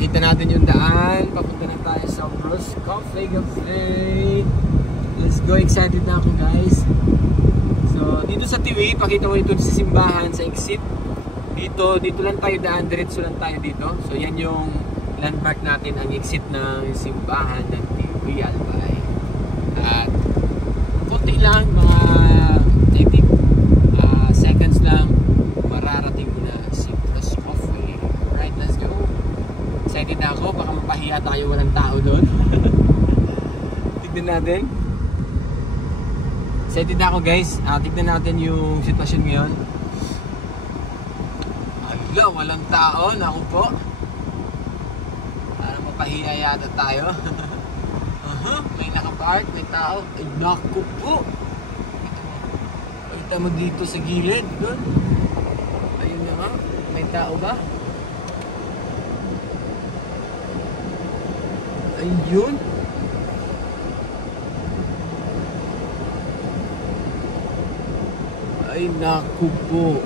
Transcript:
Pakita natin yung daan. Papunta na tayo sa Bros Cafe Cafe. Let's go, excited na ako guys. So dito sa Tiwi, pakita mo dito sa simbahan, sa exit. Dito lang tayo daan, diretso lang tayo dito. So yan yung landmark natin, ang exit ng simbahan ng Tiwi Albay. At konti lang, mga I think seconds lang mararating na si Bros Cafe. Alright, let's go. Excited na ako, baka mapahiya tayo, walang tao doon. Tignan natin. Excited na ako guys. Tignan natin yung sitwasyon ngayon. Hala, walang tao. Naku po. Parang mapahiya yata tayo. May nakapark, may tao. Ay, naku po. Kita mo dito sa gilid. Doon. Ayun na nga. May tao ba? Ayun. Ay naku po.